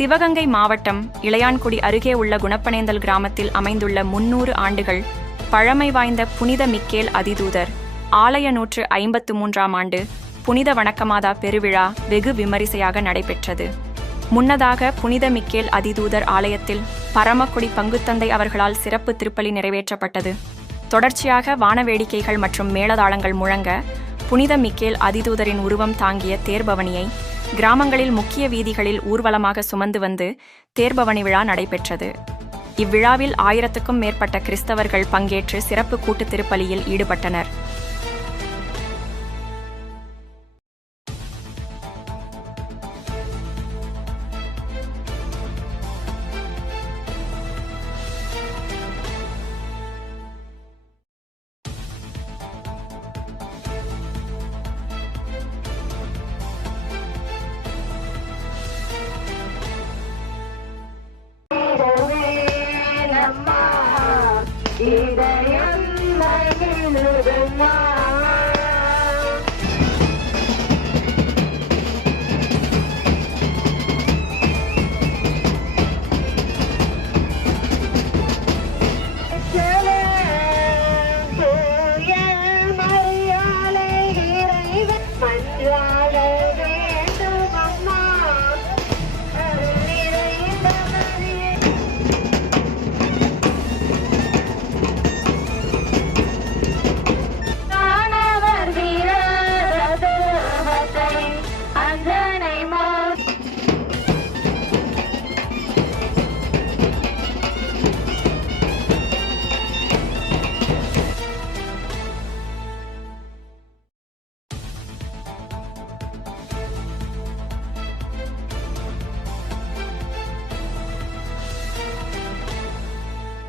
சிவகங்கை மாவட்டம் இளையான்குடி அருகே உள்ள குணப்பனேந்தல் கிராமத்தில் அமைந்துள்ள 300 ஆண்டுகள் பழமை வாய்ந்த புனித மிக்கேல் அதிதூதர் ஆலய 153ஆம் ஆண்டு புனித வணக்கமாதா பெருவிழா வெகு விமரிசையாக நடைபெற்றது. முன்னதாக புனித மிக்கேல் அதிதூதர் ஆலயத்தில் பரமக்குடி பங்குத்தந்தை அவர்களால் சிறப்பு திருப்பலி நிறைவேற்றப்பட்டது. தொடர்ச்சியாக வானவேடிக்கைகள் மற்றும் மேளதாளங்கள் முழங்க புனித மிக்கேல் அதிதூதரின் உருவம் தாங்கிய தேர்பவனியை கிராமங்களில் முக்கிய வீதிகளில் ஊர்வலமாக சுமந்து வந்து தேர்பவனி விழா நடைபெற்றது. இவ்விழாவில் 1000க்கும் மேற்பட்ட கிறிஸ்தவர்கள் பங்கேற்று சிறப்பு கூட்டு திருப்பலியில் ஈடுபட்டனர்.